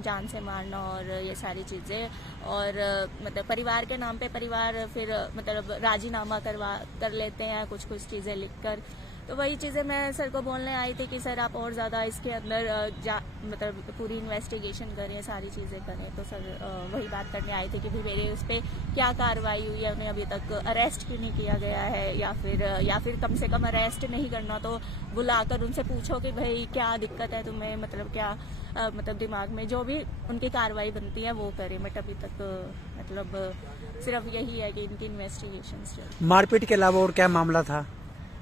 जान से मारना और ये सारी चीज़ें, और मतलब परिवार के नाम पे परिवार फिर मतलब राजीनामा कर लेते हैं कुछ कुछ चीज़ें लिखकर। तो वही चीज़ें मैं सर को बोलने आई थी कि सर आप और ज़्यादा इसके अंदर मतलब पूरी इन्वेस्टिगेशन करें, सारी चीज़ें करें। तो सर वही बात करने आई थी कि भाई मेरे उस पर क्या कार्रवाई हुई है, उन्हें अभी तक अरेस्ट क्यों नहीं किया गया है, या फिर कम से कम अरेस्ट नहीं करना तो बुलाकर उनसे पूछो कि भाई क्या दिक्कत है तुम्हें, मतलब क्या मतलब दिमाग में जो भी उनकी कार्रवाई बनती है वो करें। बट अभी तक मतलब सिर्फ यही है कि इनकी इन्वेस्टिगेशन चल। मारपीट के अलावा और क्या मामला था?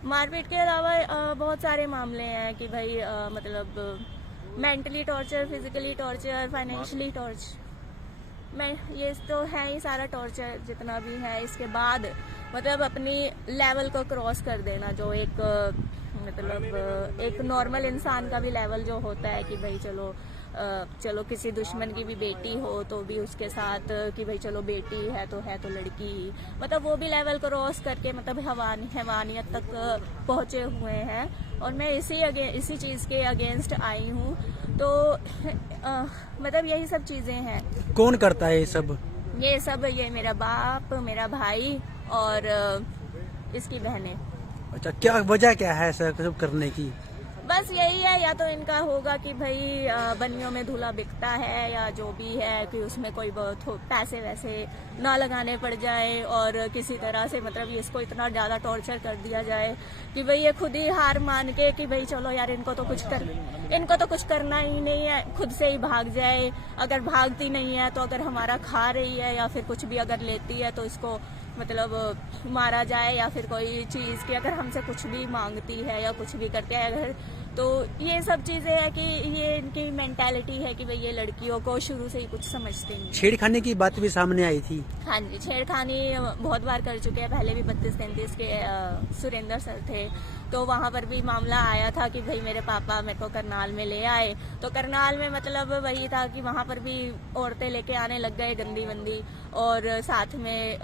मारपीट के अलावा बहुत सारे मामले हैं कि भाई मतलब mentally torture, physically torture, financially torture, मैं ये तो है ही सारा टॉर्चर जितना भी है। इसके बाद मतलब अपनी लेवल को क्रॉस कर देना, जो एक मतलब एक नॉर्मल इंसान का भी लेवल जो होता है कि भाई चलो किसी दुश्मन की भी बेटी हो तो भी उसके साथ कि भाई चलो बेटी है तो लड़की ही, मतलब वो भी लेवल क्रॉस करके मतलब हैवानियत तक पहुंचे हुए हैं। और मैं इसी चीज़ के अगेंस्ट आई हूँ। तो मतलब यही सब चीज़ें हैं। कौन करता है ये सब? ये मेरा बाप, मेरा भाई और इसकी बहनें। अच्छा, क्या वजह क्या है सब करने की? बस यही है, या तो इनका होगा कि भाई बनियों में धूला बिकता है, या जो भी है कि उसमें कोई बहुत पैसे वैसे ना लगाने पड़ जाए और किसी तरह से मतलब इसको इतना ज़्यादा टॉर्चर कर दिया जाए कि भाई ये खुद ही हार मान के कि भाई चलो यार इनको तो कुछ करना ही नहीं है, खुद से ही भाग जाए। अगर भागती नहीं है तो अगर हमारा खा रही है या फिर कुछ भी अगर लेती है तो इसको मतलब मारा जाए, या फिर कोई चीज़ की अगर हमसे कुछ भी मांगती है या कुछ भी करते हैं अगर, तो ये सब चीज़ें हैं कि ये इनकी मेंटालिटी है कि भाई ये लड़कियों को शुरू से ही कुछ समझते नहीं। छेड़खानी की बात भी सामने आई थी। हाँ जी, छेड़खानी बहुत बार कर चुके हैं। पहले भी 32-33 के सुरेंद्र सर थे, तो वहाँ पर भी मामला आया था कि भाई मेरे पापा मेरे को करनाल में ले आए। तो करनाल में मतलब वही था कि वहाँ पर भी औरतें लेके आने लग गए गंदी वंदी, और साथ में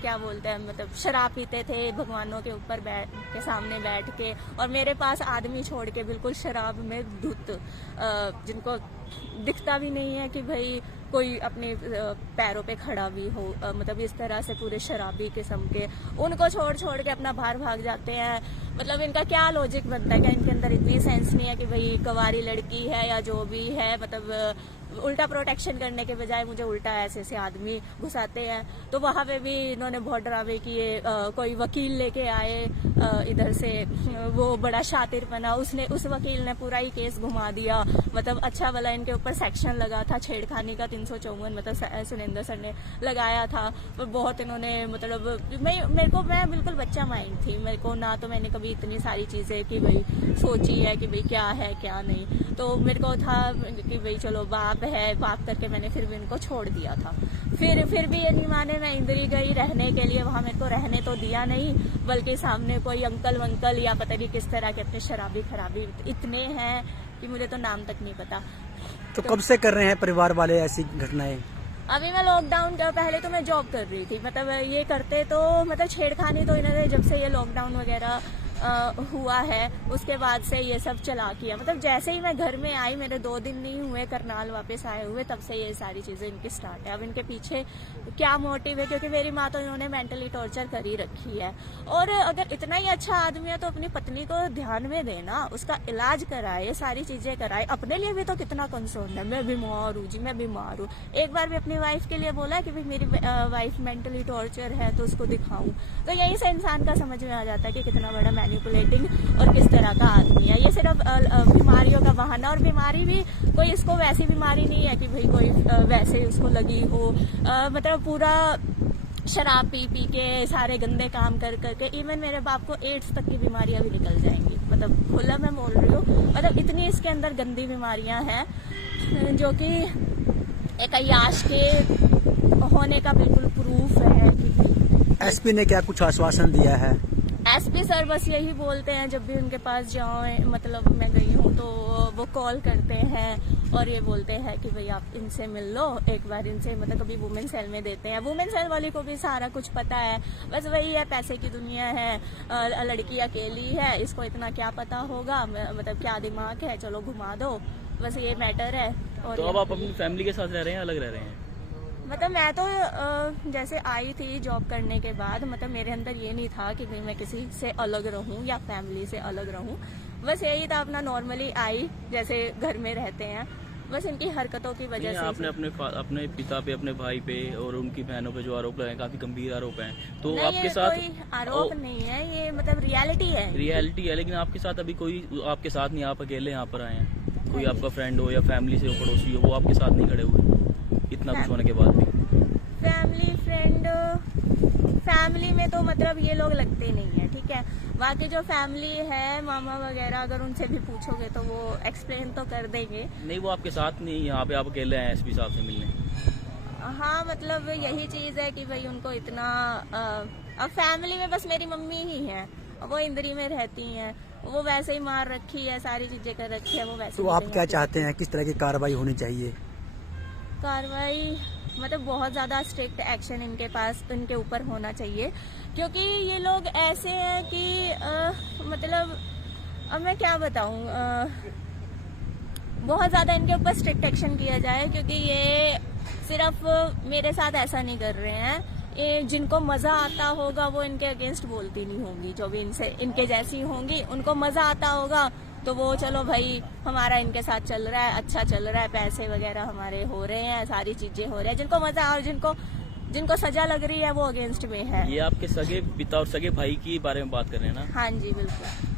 क्या बोलते हैं मतलब शराब पीते थे भगवानों के ऊपर के सामने बैठ के, और मेरे पास आदमी छोड़ के बिल्कुल शराब में धुत, जिनको दिखता भी नहीं है कि भाई कोई अपने पैरों पे खड़ा भी हो, मतलब इस तरह से पूरे शराबी किस्म के, उनको छोड़ के अपना बाहर भाग जाते हैं। मतलब इनका क्या लॉजिक बनता है? क्या इनके अंदर इतनी सेंस नहीं है कि भाई कवारी लड़की है या जो भी है, मतलब उल्टा प्रोटेक्शन करने के बजाय मुझे उल्टा ऐसे आदमी घुसाते हैं। तो वहाँ पे भी इन्होंने बहुत ड्रामे किए। कोई वकील लेके आए इधर से, वो बड़ा शातिर बना, उस वकील ने पूरा ही केस घुमा दिया। मतलब अच्छा वाला इनके ऊपर सेक्शन लगा था छेड़खानी का 354, मतलब सुरेंद्र सर ने लगाया था। बहुत इन्होंने मतलब मैं बिल्कुल बच्चा माइंड थी, मेरे को ना तो मैंने कभी इतनी सारी चीजें कि भाई सोची है कि भाई क्या है क्या नहीं। तो मेरे को था कि भाई चलो बाप करके मैंने फिर भी इनको छोड़ दिया था। फिर भी ये नहीं माने, मैं इंदिरा गई रहने के लिए, वहां मेरे को रहने तो दिया नहीं, बल्कि सामने कोई अंकल वंकल या पता नहीं किस तरह के अपने शराबी खराबी इतने हैं कि मुझे तो नाम तक नहीं पता। तो कब से कर रहे हैं परिवार वाले ऐसी घटनाएं? अभी मैं लॉकडाउन का पहले तो मैं जॉब कर रही थी, मतलब ये करते तो मतलब छेड़खानी तो इन्होंने जब से ये लॉकडाउन वगैरह हुआ है उसके बाद से ये सब चला किया। मतलब जैसे ही मैं घर में आई, मेरे 2 दिन नहीं हुए करनाल वापस आए हुए, तब से ये सारी चीजें इनकी स्टार्ट है। अब इनके पीछे क्या मोटिव है, क्योंकि मेरी माँ तो इन्होंने मेंटली टॉर्चर कर ही रखी है। और अगर इतना ही अच्छा आदमी है तो अपनी पत्नी को ध्यान में देना, उसका इलाज कराए, ये सारी चीजें कराए। अपने लिए भी तो कितना कंसर्न है, मैं बीमार हूँ जी, मैं बीमार हूँ। एक बार भी अपनी वाइफ के लिए बोला कि भाई मेरी वाइफ मेंटली टॉर्चर है तो उसको दिखाऊं। तो यही से इंसान का समझ में आ जाता है कि कितना बड़ा मैनिपुलेटिंग और किस तरह का आदमी है। ये सिर्फ बीमारियों का बहाना, और बीमारी भी कोई इसको वैसी बीमारी नहीं है कि भाई कोई वैसे उसको लगी हो। मतलब पूरा शराब पी के सारे गंदे काम कर करके इवन मेरे बाप को एड्स तक की बीमारियां भी निकल जाएंगी। मतलब खुला मैं बोल रही हूँ, मतलब इतनी इसके अंदर गंदी बीमारियां हैं जो कि एक अय्याश के होने का बिल्कुल प्रूफ है। एसपी ने क्या कुछ आश्वासन दिया है? एसपी सर बस यही बोलते हैं, जब भी उनके पास जाओ, मतलब मैं गई हूँ तो वो कॉल करते हैं और ये बोलते हैं कि भाई आप इनसे मिल लो एक बार इनसे, मतलब कभी वुमेन सेल में देते हैं। वुमेन सेल वाली को भी सारा कुछ पता है, बस वही है पैसे की दुनिया है, लड़की अकेली है, इसको इतना क्या पता होगा, मतलब क्या दिमाग है, चलो घुमा दो बस ये मैटर है। और तो अब आप अपनी फैमिली के साथ रह रहे हैं, अलग रह रहे हैं? मतलब मैं तो जैसे आई थी जॉब करने के बाद, मतलब मेरे अंदर ये नहीं था कि भाई मैं किसी से अलग रहूं या फैमिली से अलग रहूं। बस यही था, अपना नॉर्मली आई जैसे घर में रहते हैं, बस इनकी हरकतों की वजह नहीं, से। आपने अपने पिता पे, अपने भाई पे और उनकी बहनों पे जो आरोप लगाए, काफी गंभीर आरोप हैं, तो नहीं, आपके ये साथ कोई आरोप नहीं है, ये मतलब रियलिटी है। रियलिटी है, लेकिन आपके साथ अभी कोई आपके साथ नहीं, आप अकेले यहाँ पर आए हैं? कोई आपका फ्रेंड हो या फैमिली से हो, पड़ोसी हो, वो आपके साथ नहीं खड़े हुए इतना कुछ होने के बाद भी? फैमिली फ्रेंड, फैमिली में तो मतलब ये लोग लगते नहीं है, ठीक है। बाकी जो फैमिली है, मामा वगैरह, अगर उनसे भी पूछोगे तो वो एक्सप्लेन तो कर देंगे। नहीं, वो आपके साथ नहीं, यहाँ पे आप अकेले हैं एसपी साहब से मिलने? हाँ, मतलब यही चीज है कि भाई उनको इतना अब फैमिली में बस मेरी मम्मी ही है, वो इंदरी में रहती हैं, वो वैसे ही मार रखी है, सारी चीजें कर रखी है, वो वैसे तो ही आप कहीं क्या आती चाहते हैं, किस तरह की कार्रवाई होनी चाहिए? कार्रवाई मतलब बहुत ज्यादा स्ट्रिक्ट एक्शन इनके ऊपर होना चाहिए, क्योंकि ये लोग ऐसे हैं कि मतलब अब मैं क्या बताऊं, बहुत ज्यादा इनके ऊपर स्ट्रिक्ट एक्शन किया जाए, क्योंकि ये सिर्फ मेरे साथ ऐसा नहीं कर रहे हैं, ये जिनको मजा आता होगा वो इनके अगेंस्ट बोलती नहीं होंगी, जो भी इनके जैसी होंगी उनको मजा आता होगा तो वो चलो भाई हमारा इनके साथ चल रहा है, अच्छा चल रहा है, पैसे वगैरह हमारे हो रहे हैं, सारी चीजें हो रही है, जिनको मजा और जिनको सजा लग रही है वो अगेंस्ट में है। ये आपके सगे पिता और सगे भाई की बारे में बात कर रहे हैं ना? हाँ जी, बिल्कुल।